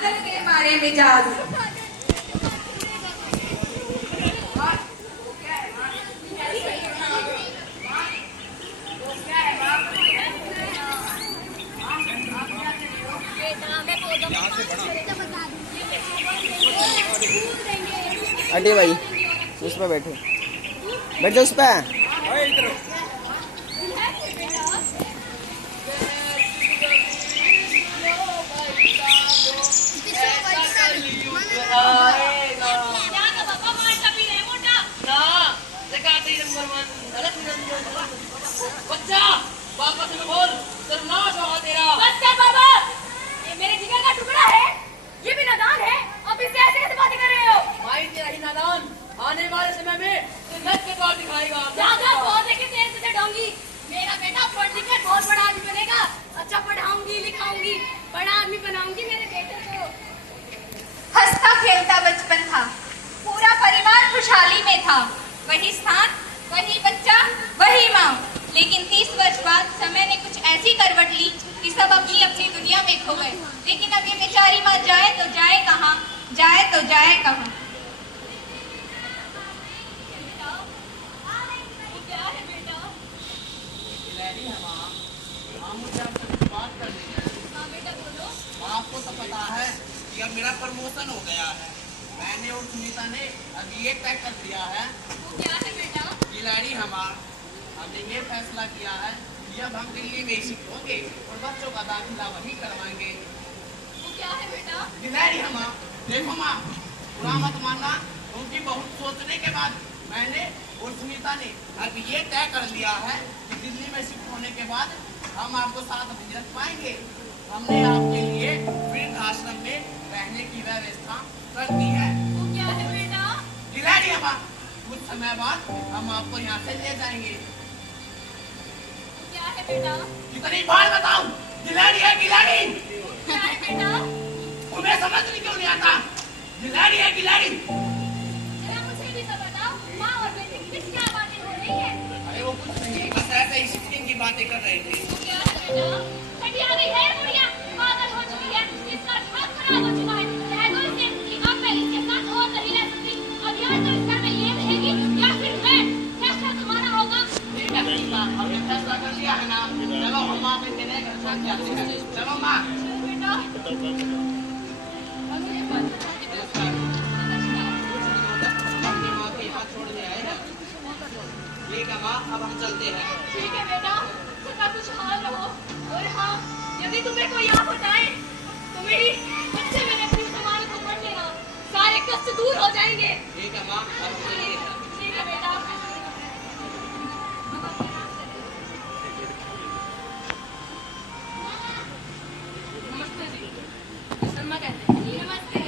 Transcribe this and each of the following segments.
बदल के मारे मिजाज। आंटी भाई उस पर बैठो, बैठ जाओ उस पर। बच्चा वापस बोल, सर्वनाश होगा तेरा। बस कर बाबा, ये मेरे जिगर का टुकड़ा है, ये भी नादान है, अब इससे ऐसे कैसे बातें कर रहे हो? भाई तेरा ही नादान आने वाले समय में नच के तौर दिखाएगा। ज्यादा बहुत देखे तेरे से डोंगी, मेरा बेटा पढ़ लिख के बहुत बड़ा आदमी बनेगा, अच्छा पढ़ाऊंगी लिखाऊंगी, बड़ा आदमी बनाऊंगी मेरे बेटे को। हंसता खेलता बचपन था, पूरा परिवार खुशहाली में था, वही स्थान, वही बच्चा, वही माँ। लेकिन 30 वर्ष बाद समय ने कुछ ऐसी करवट ली कि सब अपनी अपनी दुनिया में खो गए। लेकिन अब ये बेचारी माँ जाए तो जाए कहाँ, जाए तो जाए कहाँ। क्या है बेटा? बात कर रही है। हाँ बेटा बोलो। आपको तो पता है कि अब मेरा प्रमोशन हो गया है। मैंने और सुनीता ने अभी ये तय कर दिया है, वो क्या है बेटा? खिलाड़ी हमने ये फैसला किया है कि अब हम दिल्ली में ही सीखोगे और बच्चों का दाखिला वहीं करवाएंगे। वो क्या है बेटा? खिलाड़ी देखो माँ, बुरा मत मानना, क्योंकि बहुत सोचने के बाद मैंने और सुनीता ने अब ये तय कर लिया है कि दिल्ली में शिफ्ट होने के बाद हम आपको साथ नहीं रख पाएंगे। हमने आपके लिए वृद्ध आश्रम में रहने की व्यवस्था कर दी है। वो क्या है बेटा? खिलाड़ी कुछ समय बाद हम आपको यहाँ से ले जाएंगे। वो क्या है बेटा? कितनी बार बताऊं, खिलाड़ी है खिलाड़ी। क्या है बेटा? तुम्हें समझ नहीं क्यों नहीं आता? खिलाड़ी है खिलाड़ी। जरा मुझे भी तो बताओ, माँ और बेटे की बीच क्या बातें हो रही है? अरे वो कुछ नहीं, बस ऐसे ही शिफ्टिंग की बातें कर रहे थे। वो क्या है बेटा? छठी आ गई है बुढ़िया, पागल हो चुकी है, इसका दिमाग खराब हो चुका है। कह दो इसे कि अब मैं इसके साथ और नहीं रह सकती। अब या तो इस घर में ये रहेगी या फिर मैं। फैसला तुम्हारा होगा। ठीक है सुनीता, हमने फैसला कर लिया है ना, चलो हम आप इनके नए घर साथ जाते हैं। चलो माँ। बेटा अपनी माँ के हाथ छोड़ दिया है ना। ठीक है माँ, अब हम चलते हैं। ठीक है बेटा, सदा खुशहाल रहो। और हाँ, यदि तुम्हें कोई आफत आए तो मेरी बच्चे मैंने अपनी जमानत को पढ़ लेना, सारे कष्ट दूर हो जाएंगे। ठीक है माँ, अब हम चलते हैं। ठीक है बेटा। नमस्ते जी, शर्मा कहते हैं। नमस्ते,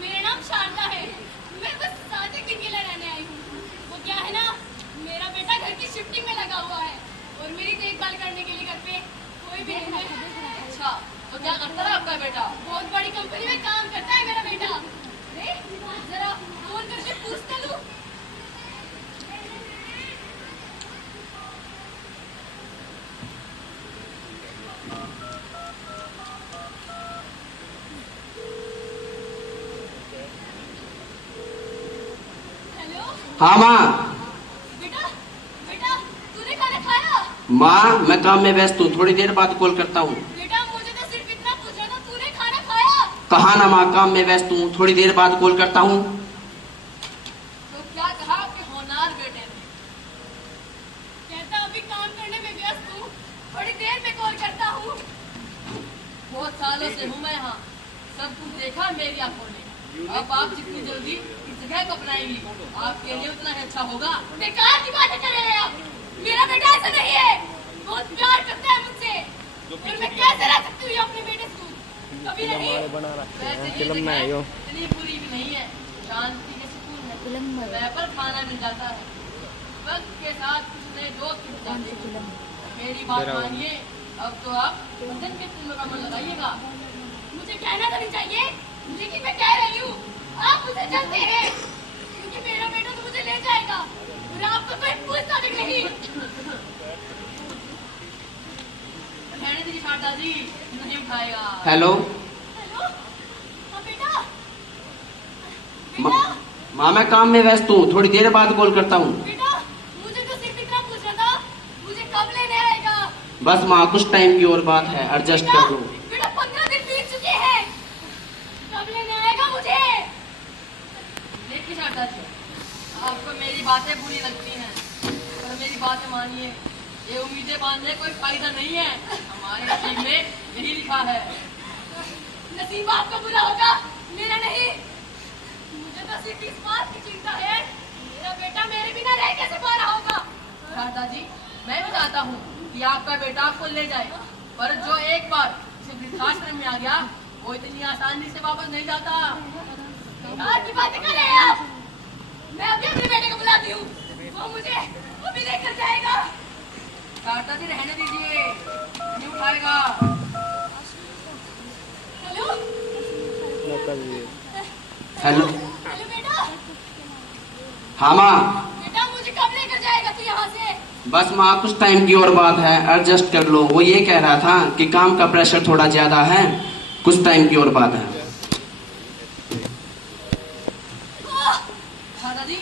मेरा नाम शारदा है, मैं बस शादी के लिए रहने आई हूँ। वो क्या है ना, मेरा बेटा घर की शिफ्टिंग में लगा हुआ है और मेरी देखभाल करने के लिए घर पे कोई भी नहीं है। अच्छा, तो क्या करता है आपका बेटा? बहुत बड़ी कंपनी में काम करता है मेरा बेटा। अरे जरा फोन करके पूछ तो लूं। हेलो हाँ माँ। बेटा, बेटा तूने खाना खाया? माँ मैं काम में व्यस्त हूँ, थोड़ी देर बाद कॉल करता हूँ। बेटा मुझे तो सिर्फ इतना पूछना था, तूने खाना खाया? कहा ना माँ, काम में व्यस्त हूँ, थोड़ी देर बाद कॉल करता हूँ। तो क्या कहा आपके होनहार बेटे ने? कहता अभी काम करने में व्यस्त हूँ, थोड़ी देर में कॉल करता हूँ। बहुत सालों से हूँ मैं यहाँ, सब कुछ देखा मेरी आंखों ने। अब आप जितनी जल्दी इस जगह को अपनाएंगी, आपके लिए उतना ही अच्छा होगा। बेकार की बातें कर रहे हैं आप। मेरा बेटा ऐसा नहीं है, बहुत प्यार करता है मुझसे और मैं कैसे रह सकती हूँ अपने बेटे से दूर? कभी नहीं। वैसे ये जगह इतनी बुरी भी नहीं है, शांति के सुकून है, समय पर खाना मिल जाता है, वक्त के साथ कुछ नए दोस्त मिल जाते हैं। मेरी बात मानिए, अब तो आप भजन के फिल्म का मन लगाइएगा। मुझे कहना तो नहीं चाहिए, लेकिन मैं कह रही हूँ आप मुझे चलते हैं, क्योंकि मेरा बेटा तो मुझे ले जाएगा और आपको कोई पूछता भी नहीं। कहने दीजिए शारदा जी, नहीं उठाएगा। हेलो हेलो, हाँ माँ माँ, मैं काम में व्यस्त हूँ, थोड़ी देर बाद कॉल करता हूँ। बेटा, मुझे तो सिर्फ इतना पूछना था, मुझे कब लेने आएगा? बस माँ, कुछ टाइम की और बात है, एडजस्ट कर लो। बेटा 15 दिन बीत चुके हैं, कब लेने आएगा मुझे? देखिए शारदा जी, आपको मेरी बातें बुरी लगती हैं, पर मेरी बातें मानिए। ये उम्मीदें बांधने कोई फायदा नहीं है, हमारे नसीब में यही लिखा है। नसीब आपका बुरा होगा, मेरा नहीं। मुझे तो सिर्फ इस बात की चिंता है, मेरा बेटा मेरे बिना रह कैसे पा रहा होगा? शारदा जी, मैं भी चाहता हूँ कि आपका बेटा आपको ले जाए, पर जो एक बार इस वृद्धाश्रम में आ गया, वो इतनी आसानी से वापस नहीं जाता। बेकार की बातें कर रहे हैं आप। मैं अभी अपने बेटे को बुलाती हूँ, वो मुझे अभी लेकर जाएगा। शारदा जी, रहने दीजिए, नहीं उठाएगा। Hello hello. हेलो बेटा, हाँ माँ। बेटा मुझे कब लेकर जाएगा तू यहाँ से? बस माँ, कुछ टाइम की और बात है, एडजस्ट कर लो। वो ये कह रहा था कि काम का प्रेशर थोड़ा ज्यादा है, कुछ टाइम की और बात है। शारदा जी,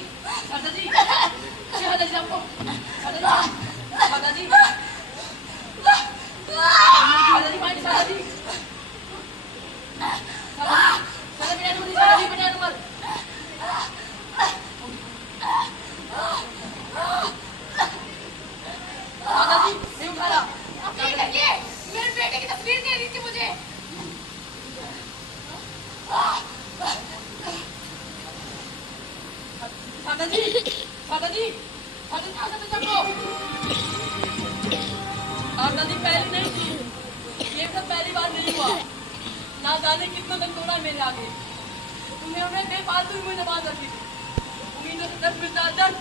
शारदा जी, शारदा जी, आपको शारदा जी, शारदा जी, शारदा जी, पानी, शारदा जी, शारदा जी, शारदा जी, बेटा नंबर। शारदा जी, नहीं उठा रहा। अब ये देखिए, मेरे बेटे की तस्वीर दे दी थी मुझे। शारदा जी, शारदा जी, शारदा जी, शारदा जी, आपको शारदा जी पहली नहीं थी, ये सब पहली बार नहीं हुआ। ना जाने कितना तक तोड़ा मेरे आगे, तुमने हमें बेफालतू उम्मीदें बांध रखी थी। उम्मीदों से दर्द मिलता है दर्द,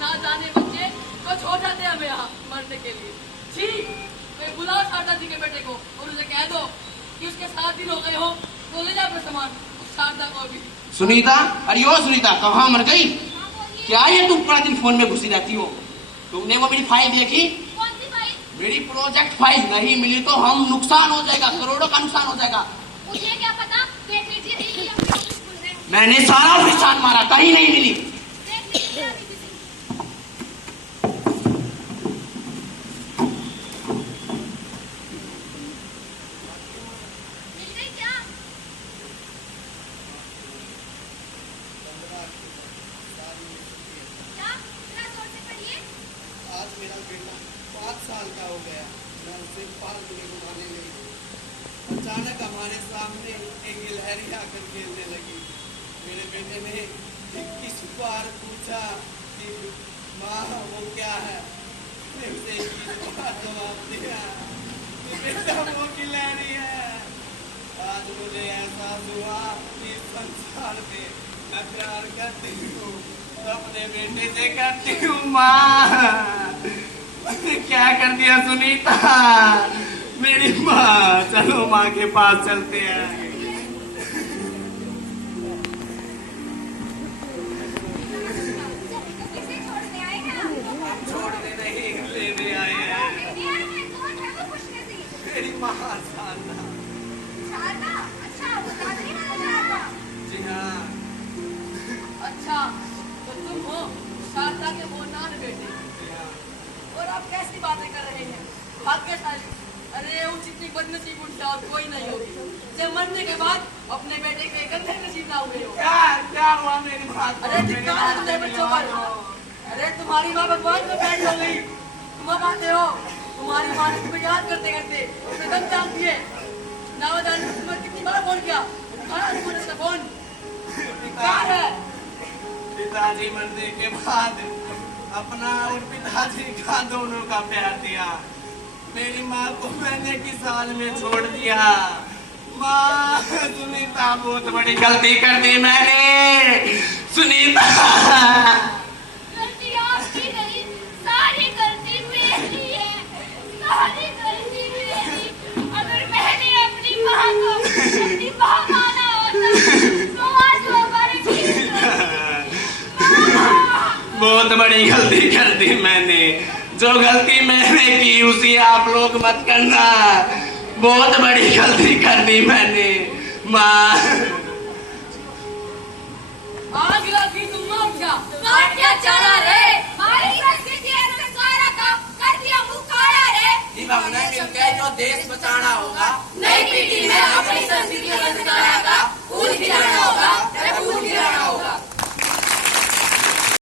ना जाने बच्चे को छोड़ जाते हैं हमें यहाँ मरने के लिए। छी, मैं बुलाओ शारदा जी के बेटे को और उसे कह दो कि उसके 7 दिन हो गए हो, तो ले जाओ अपना सामान, शारदा को भी। सुनीता, अरे ओ सुनीता, कहाँ मर गई? क्या ये तुम पूरा दिन फोन में घुसी रहती हो? तुमने वो मेरी फाइल देखी? कौन सी फाइल? मेरी प्रोजेक्ट फाइल नहीं मिली तो हम नुकसान हो जाएगा, करोड़ों का नुकसान हो जाएगा। मुझे क्या पता, देख लीजिए देखिए अपने ऑफिस खुल रहे हैं। मैंने सारा निशान मारा, कहीं नहीं मिली। देख लीजिए अभी किसी मिल गई क्या? क्या? जरा जोर से पढ़िए। आज मेरा बेटा 5 साल का हो गया, मैं उसे पार्क में घुमाने गई। अचानक हमारे सामने एक गिलहरी आकर खेलने लगी। मेरे बेटे ने 21 बार पूछा कि माँ वो क्या है। मैंने उसे 21 बार जवाब दिया कि बेटा वो गिलहरी है। आज मुझे एहसास हुआ कि इस संसार में मैं प्यार करती हूँ, अपने बेटे से करती हूँ। माँ, मैंने क्या कर दिया सुनीता? मेरी माँ, चलो माँ के पास चलते हैं। किसे छोड़ने आए हैं आप? छोड़ने नहीं, लेने आए हैं। लेने आए हैं? कौन है वो खुशनसीब? मेरी माँ शारदा। शारदा? अच्छा, वो दादी वाला शारदा। जी हाँ। अच्छा, तो तुम हो शारदा के वो नान बेटे, जी हाँ। और आप कैसी बातें कर रहे हैं? भाग्यशाली, अरे वो जितनी बदनसीब उनसे और कोई नहीं होगी, जब मरने के बाद अपने बेटे के गंदे नसीब ना हुए हो। क्या हुआ मेरी माँ को? अरे धिक्कार है तुम्हारे बच्चों पर। अरे तुम्हारी माँ भगवान में बैठ हो गई, तुम अब आते हो। तुम्हारी माँ ने तुम्हें याद करते करते अपने दम त्याग दिए। ना जाने तुम्हें कितनी बार फोन किया, उठाया तुमने उसका फोन। धिक्कार है। पिताजी मरने के बाद अपना और पिताजी का दोनों का प्यार दिया। मेरी माँ को मैंने किस साल में छोड़ दिया। माँ, सुनीता बहुत बड़ी गलती कर दी मैंने। सुनीता, गलती आपकी नहीं, सारी गलती मेरी है, सारी गलती मेरी। अगर मैंने अपनी माँ को अपनी माँ माना होता तो आज वो मर गई। बहुत बड़ी गलती कर दी मैंने। जो गलती मैंने की उसी आप लोग मत करना। बहुत बड़ी गलती कर दी मैंने। माँ, देश बचाना होगा। नई पीढ़ी में अपनी संस्कृति